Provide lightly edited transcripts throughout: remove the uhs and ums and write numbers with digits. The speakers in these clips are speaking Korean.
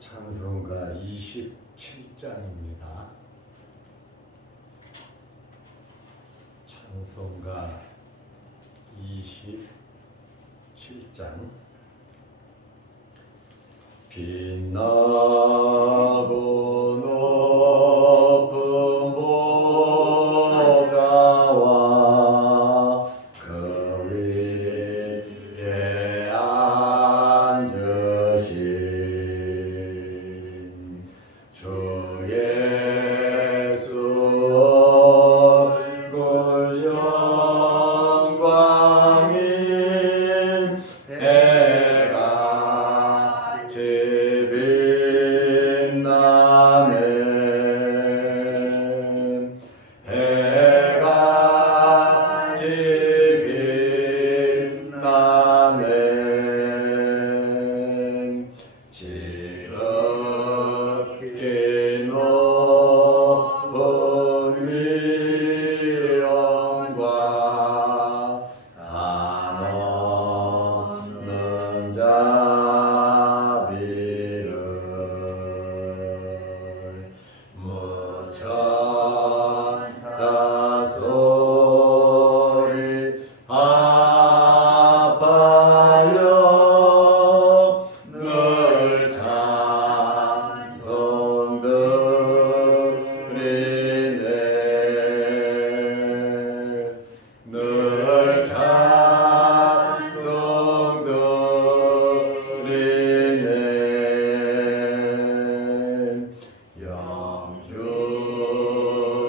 찬송가 27장입니다. 찬송가 27장. 빛나고 높은 보좌와 그 위에 앉으신 주 예수 얼굴 영광임 해같이 빛나네 해같이 빛나네 지극히 높은 위엄과 한없는 자비를 무천사 소리 아파요 늘 찬송드리네 늘 찬송드리네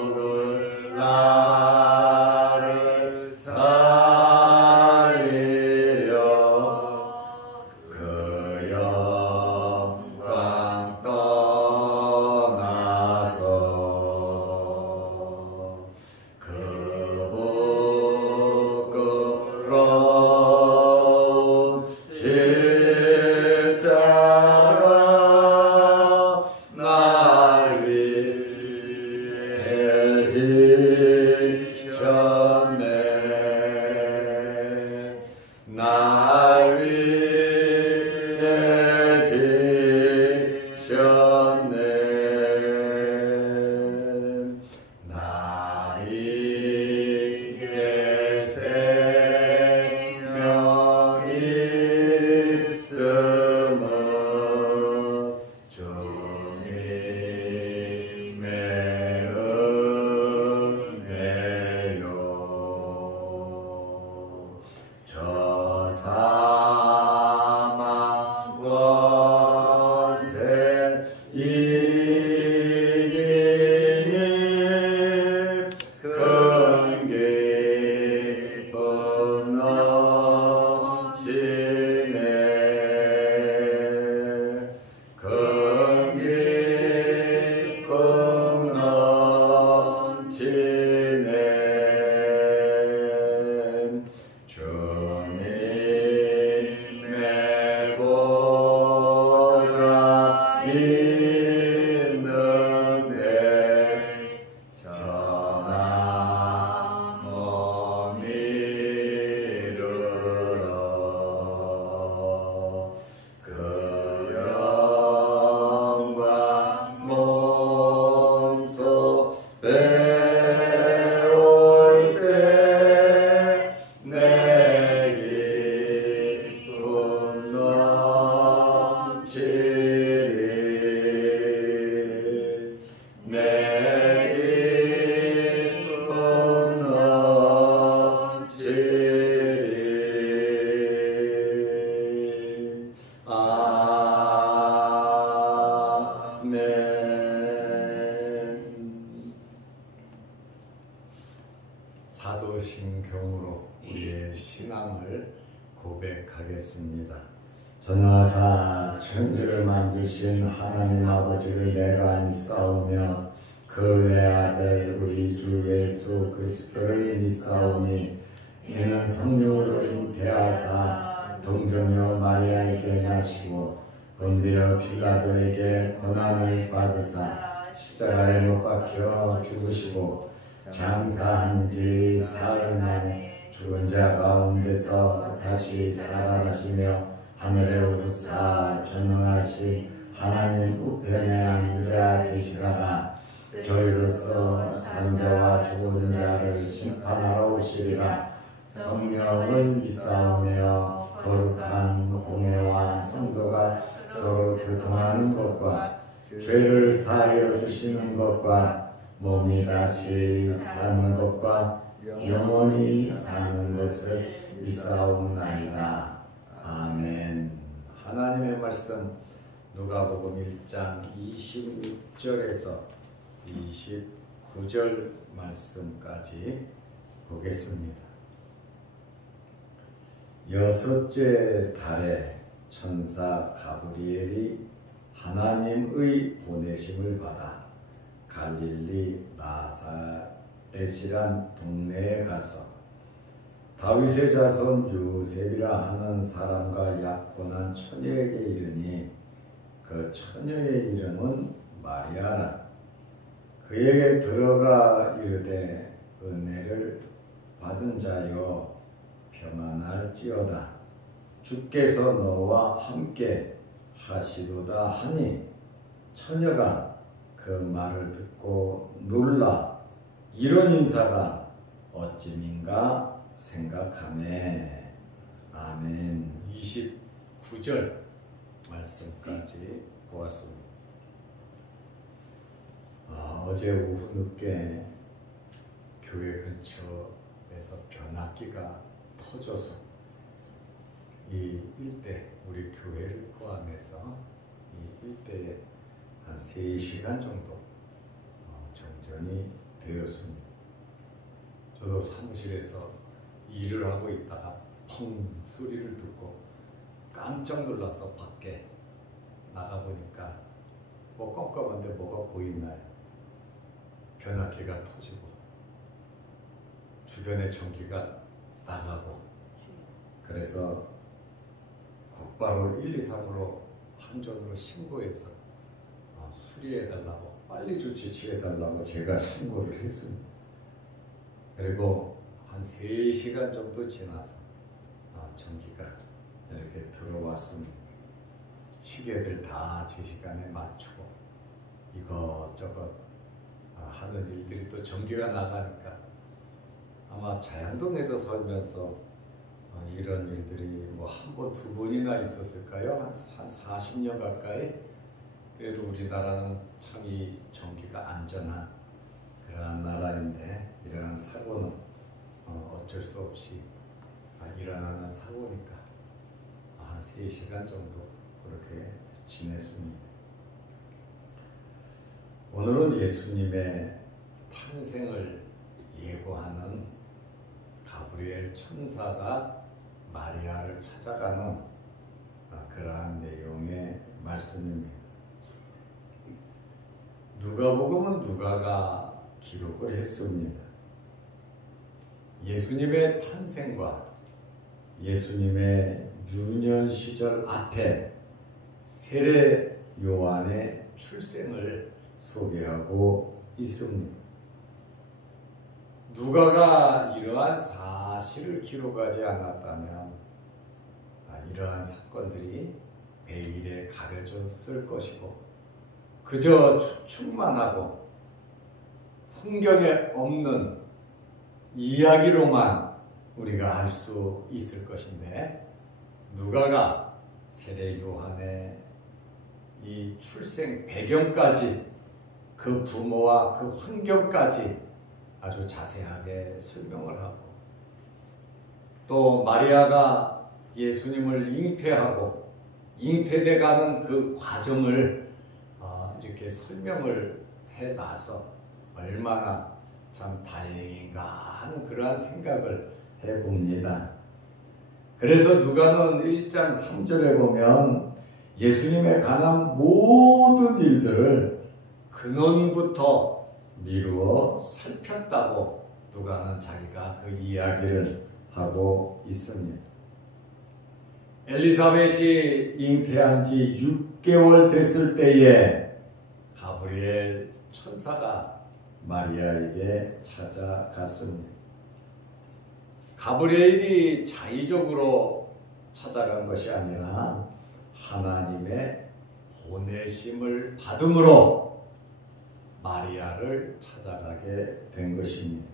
영주를 나를 살리려 그 영광 떠나서 그 부끄러운 십자가 날 위해 지셨네 날 위해 지셨네 나 이제 생명 있음은 주님의 은혜요 저 사망 원세 이기니 큰 기쁨 넘치네 큰 기쁨 넘치네 주님의 보좌 있는데 전한 몸 이르러 그 영광 몸소 배울 때 내 기쁨 넘치리 내 기쁨 넘치리 아멘. 사도신경으로 우리의 신앙을 고백하겠습니다. 전하사 천지를 만드신 하나님 아버지를 내가 믿사오며 그 외아들 우리 주 예수 그리스도를 믿사오니 이는 성령으로 잉태하사 동정녀 마리아에게 나시고 본디오 필라도에게 고난을 받으사 십자가에 못 박혀 죽으시고 장사한 지 사흘 만에 죽은 자 가운데서 다시 살아나시며 하늘에 오르사 전능하신 하나님 우편에 앉아 계시다가 저희로서 산 자와 죽은 자를 심판하러 오시리라. 성령을 믿사오며 거룩한 공회와 성도가 서로 교통하는 것과 죄를 사하여 주시는 것과 몸이 다시 사는 것과 영원히 사는 것을 믿사옵나이다. 아멘. 하나님의 말씀 누가복음 1장 26절에서 29절 말씀까지 보겠습니다. 여섯째 달에 천사 가브리엘이 하나님의 보내심을 받아 갈릴리 나사렛이란 동네에 가서 다윗의 자손 요셉이라 하는 사람과 약혼한 처녀에게 이르니 그 처녀의 이름은 마리아라. 그에게 들어가 이르되 은혜를 받은 자여 평안할지어다. 주께서 너와 함께 하시도다 하니 처녀가 그 말을 듣고 놀라 이런 인사가 어찌민가 생각하네. 아멘. 29절 말씀까지 보았습니다. 어제 오후 늦게 교회 근처에서 변압기가 터져서 이 일대, 우리 교회를 포함해서 이 일대에 한 3시간 정도 정전이 되었습니다. 저도 사무실에서 일을 하고 있다가 펑 소리를 듣고 깜짝 놀라서 밖에 나가보니까 뭐 껌껌한데 뭐가 보이나요? 변압기가 터지고 주변에 전기가 나가고, 그래서 곧바로 123으로 한전으로 신고해서 수리해달라고, 빨리 조치 취해달라고 제가 신고를 했습니다. 그리고 한 3시간 정도 지나서 전기가 이렇게 들어왔습니다. 시계들 다 제 시간에 맞추고 이것저것 하는 일들이, 또 전기가 나가니까 아마 자양동에서 살면서 이런 일들이 뭐 한 번, 두 번이나 있었을까요? 한 40년 가까이. 그래도 우리나라는 참 이 전기가 안전한 그러한 나라인데 이러한 사고는 어쩔 수 없이 일어나는 사고니까 한 3시간 정도 그렇게 지냈습니다. 오늘은 예수님의 탄생을 예고하는 가브리엘 천사가 마리아를 찾아가는 그러한 내용의 말씀입니다. 누가복음은 누가가 기록을 했습니다. 예수님의 탄생과 예수님의 유년 시절 앞에 세례 요한의 출생을 소개하고 있습니다. 누가가 이러한 사실을 기록하지 않았다면 이러한 사건들이 베일에 가려졌을 것이고, 그저 추측만 하고 성경에 없는 이야기로만 우리가 알 수 있을 것인데, 누가가 세례 요한의 이 출생 배경까지, 그 부모와 그 환경까지 아주 자세하게 설명을 하고, 또 마리아가 예수님을 잉태하고 잉태돼 가는 그 과정을 이렇게 설명을 해놔서 얼마나 참 다행인가 하는 그러한 생각을 해봅니다. 그래서 누가는 1장 3절에 보면 예수님에 관한 모든 일들을 근원부터 미루어 살폈다고 누가는 자기가 그 이야기를 하고 있습니다. 엘리사벳이 잉태한 지 6개월 됐을 때에 가브리엘 천사가 마리아에게 찾아갔습니다. 가브리엘이 자의적으로 찾아간 것이 아니라 하나님의 보내심을 받음으로 마리아를 찾아가게 된 것입니다.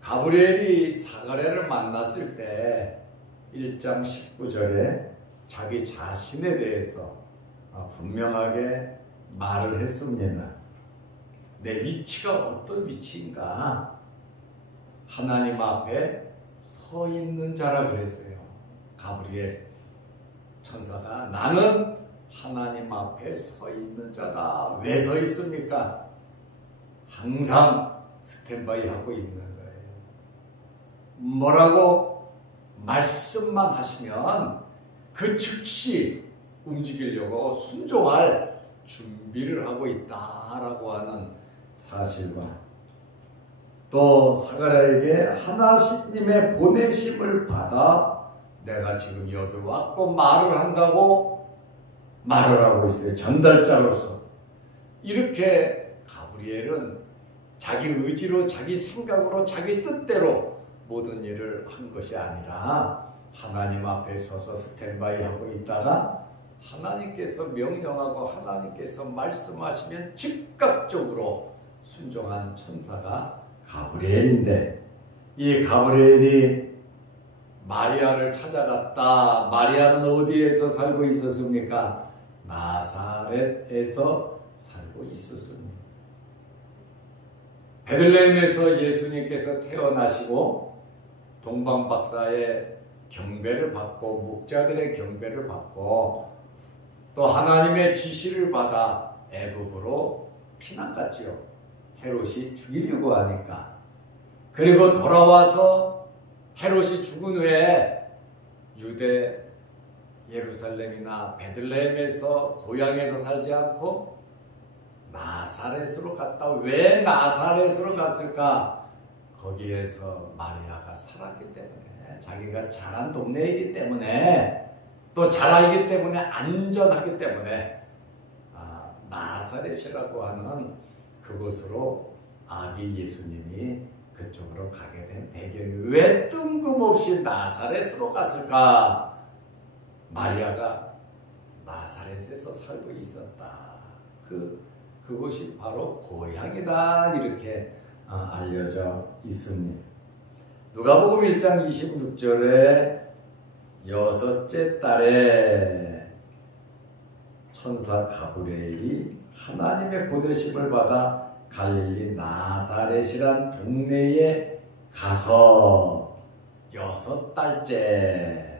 가브리엘이 사가랴를 만났을 때 1장 19절에 자기 자신에 대해서 분명하게 말을 했습니다. 내 위치가 어떤 위치인가? 하나님 앞에 서 있는 자라 그랬어요. 가브리엘 천사가 나는 하나님 앞에 서 있는 자다. 왜 서 있습니까? 항상 스탠바이 하고 있는 거예요. 뭐라고 말씀만 하시면 그 즉시 움직이려고 순종할 준비를 하고 있다라고 하는 사실과 또 사가랴에게 하나님의 보내심을 받아 내가 지금 여기 왔고 말을 한다고 말을 하고 있어요. 전달자로서. 이렇게 가브리엘은 자기 의지로 자기 생각으로 자기 뜻대로 모든 일을 한 것이 아니라 하나님 앞에 서서 스탠바이 하고 있다가 하나님께서 명령하고 하나님께서 말씀하시면 즉각적으로 순종한 천사가 가브리엘인데, 이 가브리엘이 마리아를 찾아갔다. 마리아는 어디에서 살고 있었습니까? 나사렛에서 살고 있었습니다. 베들레헴에서 예수님께서 태어나시고 동방박사의 경배를 받고 목자들의 경배를 받고 또 하나님의 지시를 받아 애굽으로 피난갔지요. 헤롯이 죽이려고 하니까. 그리고 돌아와서 헤롯이 죽은 후에 유대 예루살렘이나 베들레헴에서 고향에서 살지 않고 나사렛으로 갔다. 왜 나사렛으로 갔을까? 거기에서 마리아가 살았기 때문에, 자기가 자란 동네이기 때문에, 또 잘 알기 때문에, 안전하기 때문에 나사렛이라고 하는 그곳으로 아기 예수님이 그쪽으로 가게 된 배경이 왜 뜬금없이 나사렛으로 갔을까? 마리아가 나사렛에서 살고 있었다. 그곳이 바로 고향이다. 이렇게 알려져 있습니다. 누가복음 1장 26절에 여섯째 달에 천사 가브리엘이 하나님의 보내심을 받아 갈릴리 나사렛이란 동네에 가서 6달째,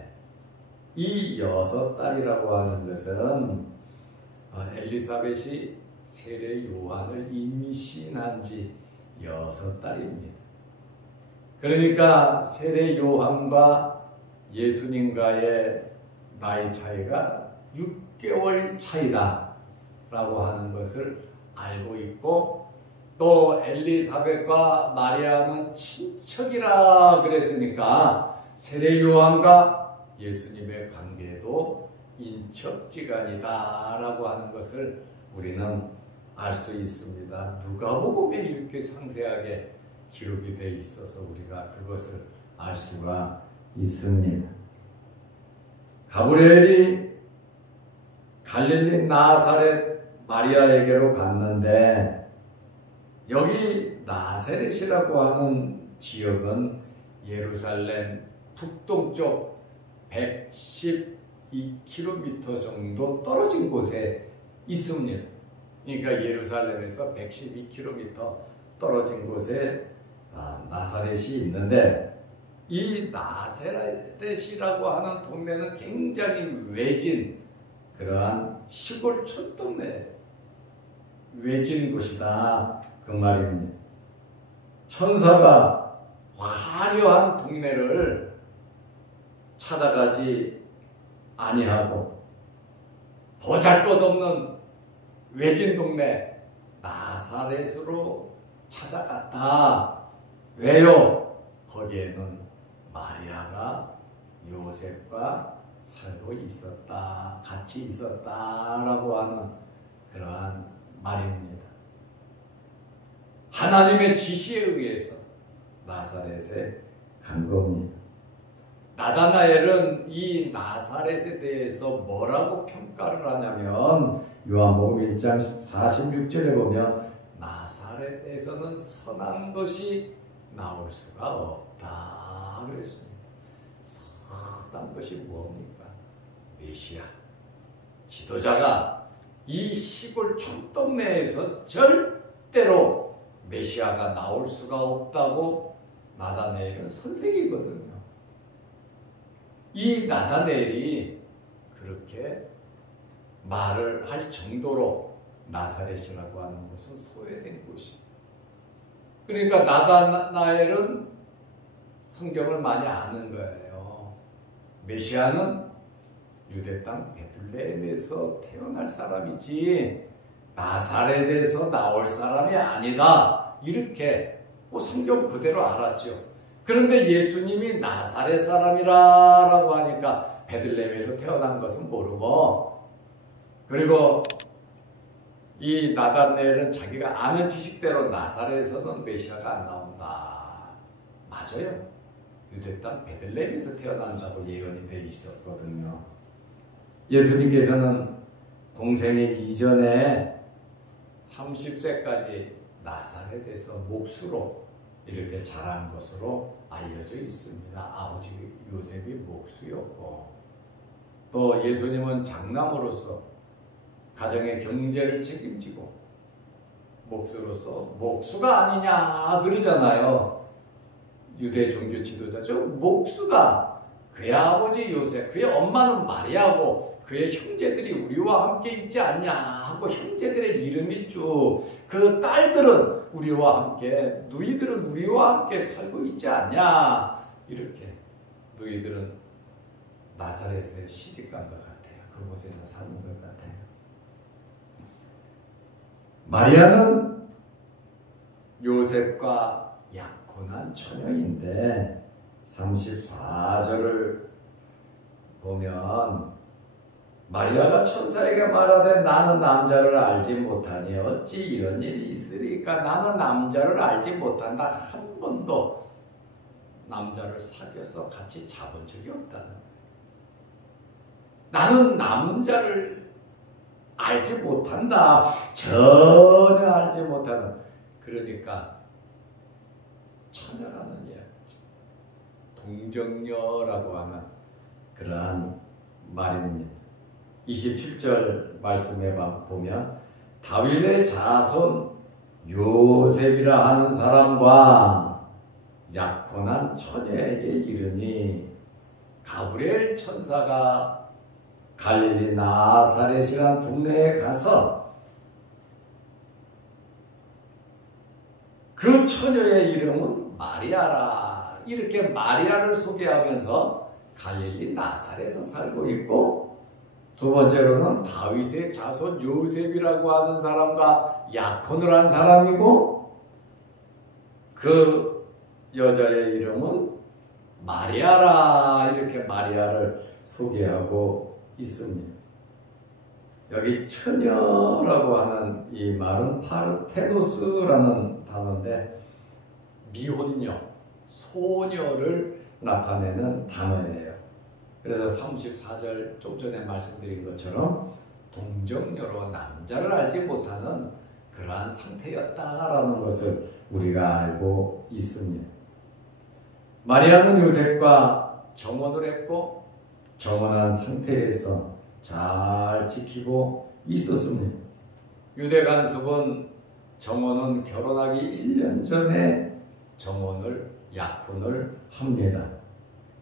이 6달이라고 하는 것은 엘리사벳이 세례 요한을 임신한 지 6달입니다. 그러니까 세례 요한과 예수님과의 나이 차이가 6개월 차이다 라고 하는 것을 알고 있고, 또 엘리사벳과 마리아는 친척이라 그랬으니까 세례 요한과 예수님의 관계도 인척지간이다 라고 하는 것을 우리는 알 수 있습니다. 누가복음에 이렇게 상세하게 기록이 되어 있어서 우리가 그것을 알 수가 있습니다. 가브리엘이 갈릴리 나사렛 마리아에게로 갔는데, 여기 나사렛이라고 하는 지역은 예루살렘 북동쪽 112km 정도 떨어진 곳에 있습니다. 그러니까 예루살렘에서 112km 떨어진 곳에 나사렛이 있는데, 이 나사렛이라고 하는 동네는 굉장히 외진, 그러한 시골 촌동네, 외진 곳이다 그 말입니다. 천사가 화려한 동네를 찾아가지 아니하고 보잘것없는 외진 동네 나사렛으로 찾아갔다. 왜요? 거기에는 마리아가 요셉과 살고 있었다, 같이 있었다라고 하는 그러한 말입니다. 하나님의 지시에 의해서 나사렛에 간 겁니다. 나다나엘은 이 나사렛에 대해서 뭐라고 평가를 하냐면 요한복음 1장 46절에 보면 나사렛에서는 선한 것이 나올 수가 없다 그랬습니다. 선한 것이 뭡니까? 메시아 지도자가 이 시골 촌동네에서 절대로 메시아가 나올 수가 없다고 나다나엘은 선생이거든요. 이 나다나엘이 그렇게 말을 할 정도로 나사렛이라고 하는 것은 소외된 곳이. 그러니까 나다나엘은 성경을 많이 아는 거예요. 메시아는 유대 땅 베들레헴에서 태어날 사람이지 나사렛에서 나올 사람이 아니다. 이렇게 성경 그대로 알았죠. 그런데 예수님이 나사렛 사람이라고 하니까 베들레헴에서 태어난 것은 모르고, 그리고 이 나다나엘은 자기가 아는 지식대로 나사렛에서는 메시아가 안 나온다. 맞아요. 유대 땅 베들레헴에서 태어난다고 예언이 돼 있었거든요. 예수님께서는 공생의 이전에 30세까지 나사렛에서 목수로 이렇게 자란 것으로 알려져 있습니다. 아버지 요셉이 목수였고, 또 예수님은 장남으로서 가정의 경제를 책임지고 목수로서 목수가 아니냐 그러잖아요. 유대 종교 지도자죠. 목수다. 그의 아버지 요셉, 그의 엄마는 마리아고 그의 형제들이 우리와 함께 있지 않냐 하고 형제들의 이름이 쭉, 그 딸들은 우리와 함께, 누이들은 우리와 함께 살고 있지 않냐, 이렇게 누이들은 나사렛에 시집간 것 같아요. 그곳에서 사는 것 같아요. 마리아는 요셉과 약혼한 처녀인데 34절을 보면 마리아가 천사에게 말하되 나는 남자를 알지 못하니 어찌 이런 일이 있으리까. 나는 남자를 알지 못한다. 한 번도 남자를 사귀어서 같이 자본 적이 없다는 거예요. 나는 남자를 알지 못한다. 전혀 알지 못하는. 그러니까 처녀라는 이야기죠. 동정녀라고 하는 그러한 말입니다. 27절 말씀에 보면 다윗의 자손 요셉이라 하는 사람과 약혼한 처녀에게 이르니 가브리엘 천사가 갈릴리 나사렛이란 동네에 가서 그 처녀의 이름은 마리아라. 이렇게 마리아를 소개하면서 갈릴리 나사렛에서 살고 있고, 두 번째로는 다윗의 자손 요셉이라고 하는 사람과 약혼을 한 사람이고, 그 여자의 이름은 마리아라. 이렇게 마리아를 소개하고 있습니다. 여기 처녀라고 하는 이 말은 파르테노스라는 단어인데 미혼녀, 소녀를 나타내는 단어예요. 그래서 34절 좀 전에 말씀드린 것처럼 동정녀로 남자를 알지 못하는 그러한 상태였다라는 것을 우리가 알고 있습니다. 마리아는 요셉과 정혼을 했고 정혼한 상태에서 잘 지키고 있었습니다. 유대 관습은 정혼은 결혼하기 1년 전에 약혼을 합니다.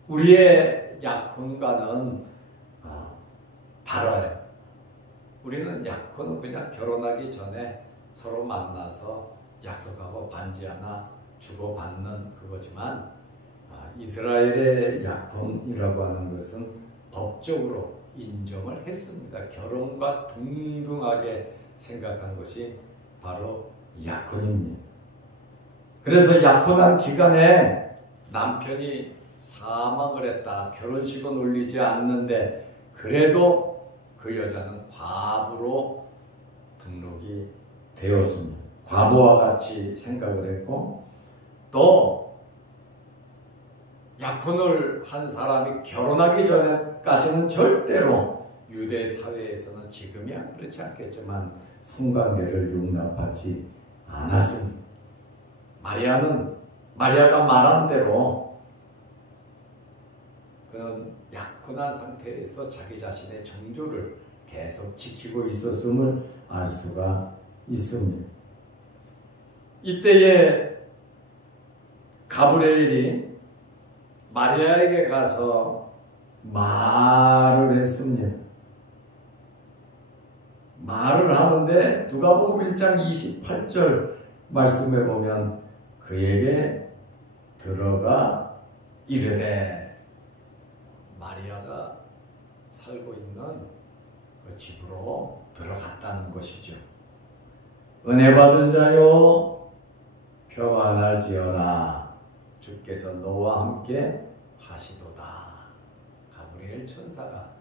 우리의 약혼과는 달라요. 우리는 약혼은 그냥 결혼하기 전에 서로 만나서 약속하고 반지 하나 주고받는 그거지만, 이스라엘의 약혼이라고 하는 것은 법적으로 인정을 했습니다. 결혼과 동등하게 생각한 것이 바로 약혼입니다. 그래서 약혼한 기간에 남편이 사망을 했다. 결혼식은 올리지 않는데 그래도 그 여자는 과부로 등록이 되었습니다. 과부와 같이 생각을 했고, 또 약혼을 한 사람이 결혼하기 전까지는 절대로 유대 사회에서는 지금이야 그렇지 않겠지만 성관계를 용납하지 않았습니다. 마리아가 말한 대로 그는 약혼한 상태에서 자기 자신의 정조를 계속 지키고 있었음을 알 수가 있습니다. 이때에 가브리엘이 마리아에게 가서 말을 했습니다. 말을 하는데 누가복음 1장 28절 말씀에 보면 그에게 들어가 이르되, 마리아가 살고 있는 그 집으로 들어갔다는 것이죠. 은혜 받은 자요 평안할지어다, 주께서 너와 함께 하시도다. 가브리엘 천사가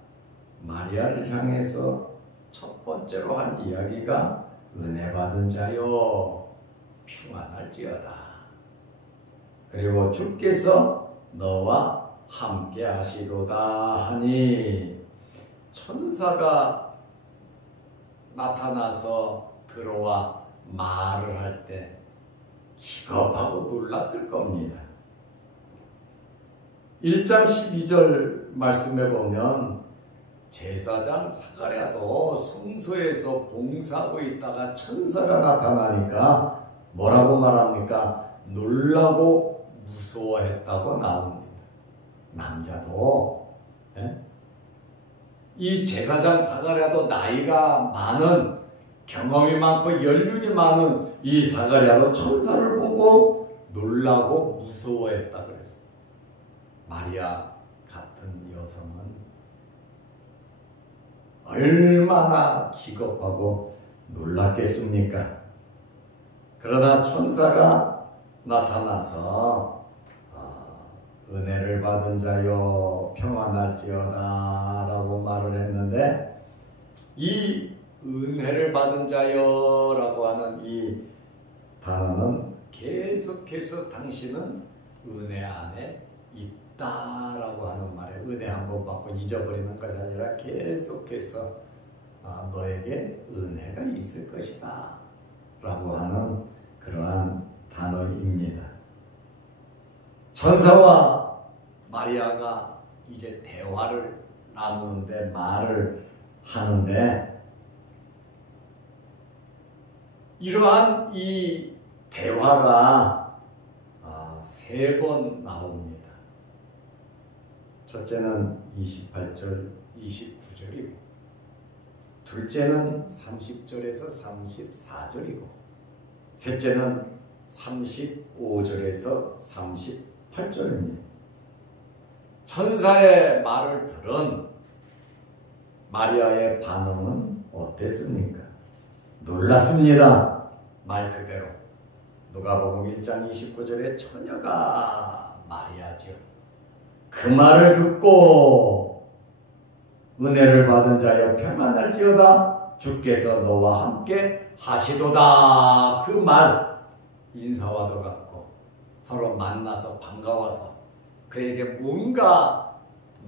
마리아를 향해서 첫 번째로 한 이야기가 은혜 받은 자요 평안할지어다. 그리고 주께서 너와 함께 하시도다 하니, 천사가 나타나서 들어와 말을 할 때 기겁하고 놀랐을 겁니다. 1장 12절 말씀에 보면 제사장 사가랴도 성소에서 봉사하고 있다가 천사가 나타나니까 뭐라고 말합니까? 놀라고 무서워했다고 나옵니다. 남자도 이 제사장 사가랴도 나이가 많은, 경험이 많고 연륜이 많은 이 사가랴도 천사를 보고 놀라고 무서워했다 그랬어요. 마리아 같은 여성은 얼마나 기겁하고 놀랐겠습니까? 그러나 천사가 나타나서 은혜를 받은 자여 평안할지어다 라고 말을 했는데, 이 은혜를 받은 자여 라고 하는 이 단어는 계속해서 당신은 은혜 안에 있다 라고 하는 말이에요. 은혜 한번 받고 잊어버리는 것이 아니라 계속해서 너에게 은혜가 있을 것이다 라고 하는 그러한 단어입니다. 천사와 마리아가 이제 대화를 나누는데, 말을 하는데, 이러한 이 대화가 3번 나옵니다. 첫째는 28절, 29절이고, 둘째는 30절에서 34절이고, 셋째는 35절에서 38절입니다. 천사의 말을 들은 마리아의 반응은 어땠습니까? 놀랐습니다. 말 그대로 누가복음 1장 29절에 처녀가 마리아죠. 그 말을 듣고 은혜를 받은 자여 평안할지어다, 주께서 너와 함께 하시도다. 그 말, 인사와도 같고 서로 만나서 반가워서 그에게 뭔가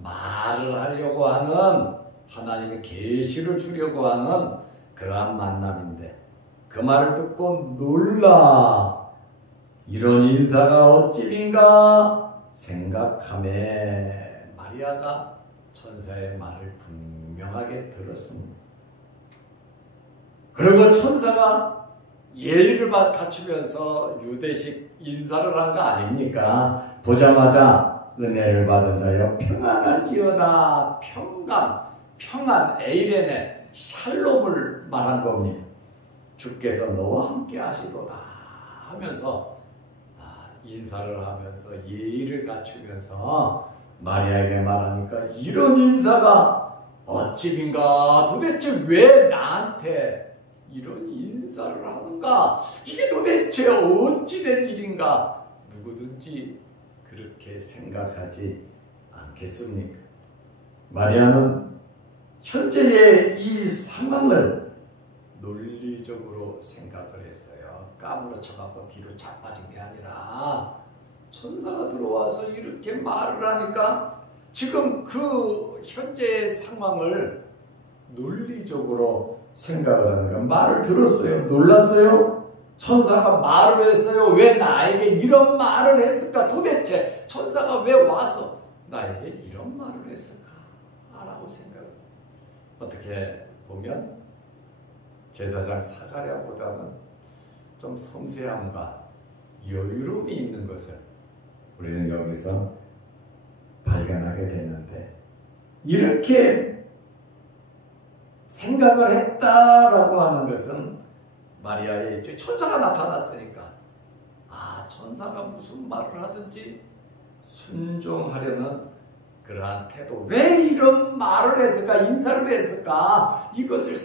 말을 하려고 하는, 하나님의 계시를 주려고 하는 그러한 만남인데, 그 말을 듣고 놀라 이런 인사가 어찌인가 생각하매 마리아가 천사의 말을 분명하게 들었습니다. 그리고 천사가 예의를 갖추면서 유대식 인사를 한 거 아닙니까? 보자마자 은혜를 받은 자여 평안할지어다, 평안, 에이레네, 샬롬을 말한 겁니다. 주께서 너와 함께 하시도다 하면서 인사를 하면서 예의를 갖추면서 마리아에게 말하니까, 이런 인사가 어찌인가, 도대체 왜 나한테 이런 인사를 하는가, 이게 도대체 어찌된 일인가, 누구든지 그렇게 생각하지 않겠습니까? 마리아는 현재의 이 상황을 논리적으로 생각을 했어요. 까무러쳐갖고 뒤로 자빠진 게 아니라 천사가 들어와서 이렇게 말을 하니까 지금 그 현재의 상황을 논리적으로 생각을 하는 거예요. 말을 들었어요. 놀랐어요. 천사가 말을 했어요. 왜 나에게 이런 말을 했을까? 도대체 천사가 왜 와서 나에게 이런 말을 했을까? 라고 생각을. 어떻게 보면 제사장 사가랴보다는 좀 섬세함과 여유로움이 있는 것을 우리는 여기서 발견하게 되는데, 이렇게 생각을 했다라고 하는 것은 마리아의 입장에 천사가 나타났으니까 천사가 무슨 말을 하든지 순종하려는 그러한 태도. 왜 이런 말을 했을까? 인사를 했을까? 이것을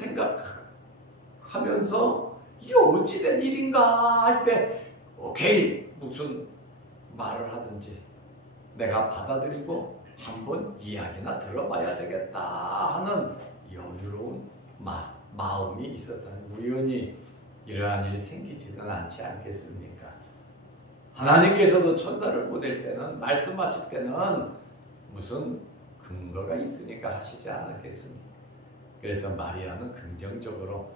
생각하면서 이게 어찌된 일인가 할 때 오케이, 무슨 말을 하든지 내가 받아들이고 한번 이야기나 들어봐야 되겠다 하는 여유로운 마음이 있었다는, 우연히 이러한 일이 생기지는 않지 않겠습니까? 하나님께서도 천사를 보낼 때는, 말씀하실 때는 무슨 근거가 있으니까 하시지 않았겠습니까? 그래서 마리아는 긍정적으로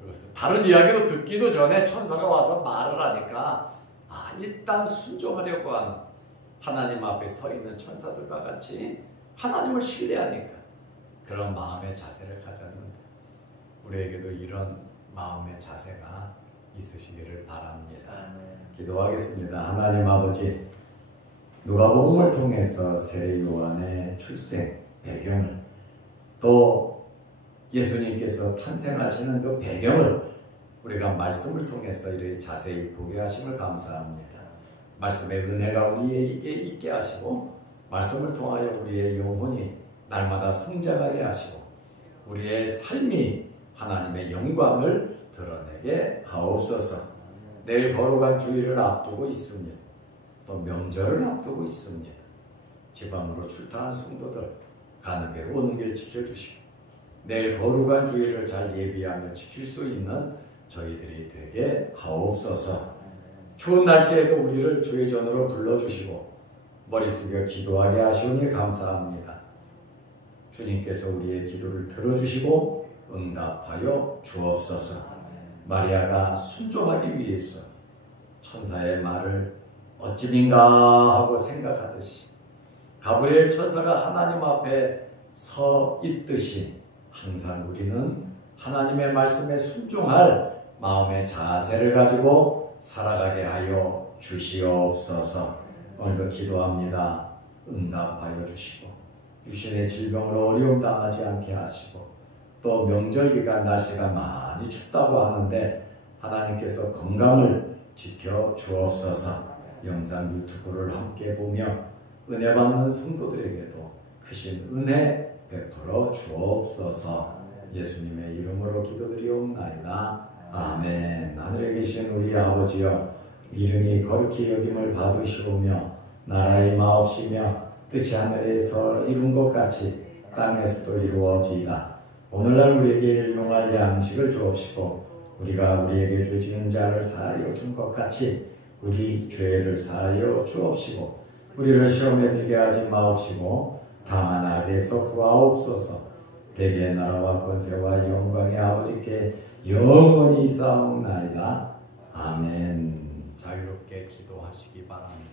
그것을, 다른 이야기도 듣기도 전에 천사가 와서 말을 하니까 일단 순종하려고 하는, 하나님 앞에 서 있는 천사들과 같이 하나님을 신뢰하니까 그런 마음의 자세를 가졌는데, 우리에게도 이런 마음의 자세가 있으시기를 바랍니다. 기도하겠습니다. 하나님 아버지, 누가복음을 통해서 세례 요한의 출생 배경을, 또 예수님께서 탄생하시는 그 배경을 우리가 말씀을 통해서 이렇게 자세히 보게 하심을 감사합니다. 말씀의 은혜가 우리에게 있게 하시고, 말씀을 통하여 우리의 영혼이 날마다 성장하게 하시고, 우리의 삶이 하나님의 영광을 드러내게 하옵소서. 내일 거룩한 주일을 앞두고 있습니다. 또 명절을 앞두고 있습니다. 지방으로 출타한 성도들 가는 길 오는 길 지켜주시고, 내일 거룩한 주일을 잘 예비하며 지킬 수 있는 저희들이 되게 하옵소서. 추운 날씨에도 우리를 주의 전으로 불러주시고 머리 숙여 기도하게 하시오니 감사합니다. 주님께서 우리의 기도를 들어주시고 응답하여 주옵소서. 마리아가 순종하기 위해서 천사의 말을 어찌민가 하고 생각하듯이, 가브리엘 천사가 하나님 앞에 서 있듯이 항상 우리는 하나님의 말씀에 순종할 마음의 자세를 가지고 살아가게 하여 주시옵소서. 오늘도 기도합니다. 응답하여 주시고, 육신의 질병으로 어려움 당하지 않게 하시고, 또 명절 기간 날씨가 많이 춥다고 하는데 하나님께서 건강을 지켜 주옵소서. 영상 유튜브를 함께 보며 은혜 받는 성도들에게도 크신 은혜 베풀어 주옵소서. 예수님의 이름으로 기도드리옵나이다. 아멘. 하늘에 계신 우리 아버지여, 이름이 거룩히 여김을 받으시오며 나라의 마옵시며 뜻이 하늘에서 이룬 것 같이 땅에서도 이루어지이다. 오늘날 우리에게 일용할 양식을 주옵시고, 우리가 우리에게 죄 지은 자를 사하여 준 것 같이 우리 죄를 사하여 주옵시고, 우리를 시험에 들게 하지 마옵시고 다만 악에서 구하옵소서. 대개의 나라와 권세와 영광의 아버지께 영원히 있사옵나이다. 아멘. 자유롭게 기도하시기 바랍니다.